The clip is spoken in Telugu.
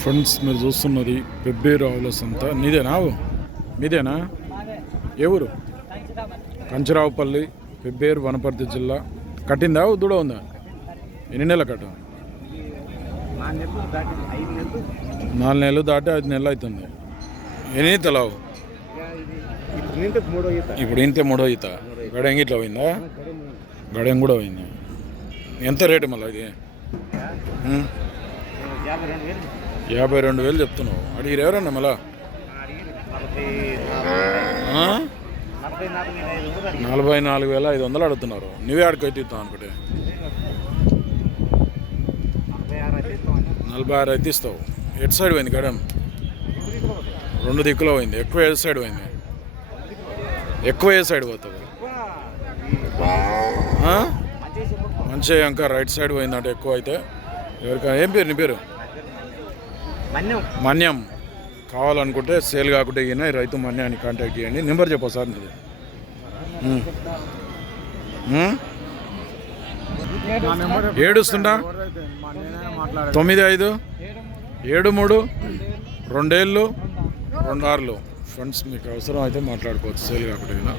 ఫ్రెండ్స్ మీరు చూస్తున్నది పెబ్బేరు ఆవుల సంత. నీదేనా ఆవు? మీదేనా? ఎవరు కంచరావుపల్లి పెబ్బేరు వనపర్తి జిల్లా. కట్టిందా దూడ ఉందా? ఎన్ని నెలల కట్టు నాలుగు నెలలు దాటి ఐదు నెలలు అవుతుంది. ఎన్ని తెలవు ఇప్పుడు ఇంతే మూడో ఈత. గడెంగి ఇట్లా పోయిందా? గడెం కూడా పోయింది? ఎంత రేటు మళ్ళీ ఇది? యాభై రెండు వేలు చెప్తున్నావు. అడిగిరు ఎవరన్నా మళ్ళా? నలభై నాలుగు వేల ఐదు వందలు అడుగుతున్నారు. నువ్వే ఆడికి ఇస్తావు అనుకుంటే. నలభై ఆరు అయితే ఇస్తావు. ఎటు సైడ్ పోయింది గడం రెండు దిక్కులో పోయింది. ఎక్కువ ఏ సైడ్ పోయింది? ఎక్కువ ఏ సైడ్ పోతుంది మంచిగా ఇంకా రైట్ సైడ్ పోయిందంటే ఎక్కువ అయితే. ఎవరికైనా ఏం పేరు నీ పేరు? మన్యం. కావాలనుకుంటే సేల్ కాకుంటే ఈయన రైతు మన్యాన్ని కాంటాక్ట్ చేయండి. నెంబర్ చెప్పు సార్ మీరు ఏడుస్తుందా తొమ్మిది ఐదు ఏడు మూడు రెండేళ్ళు రెండు ఆరులు. ఫ్రెండ్స్ మీకు అవసరం అయితే మాట్లాడుకోవచ్చు. సేల్ కాకుండా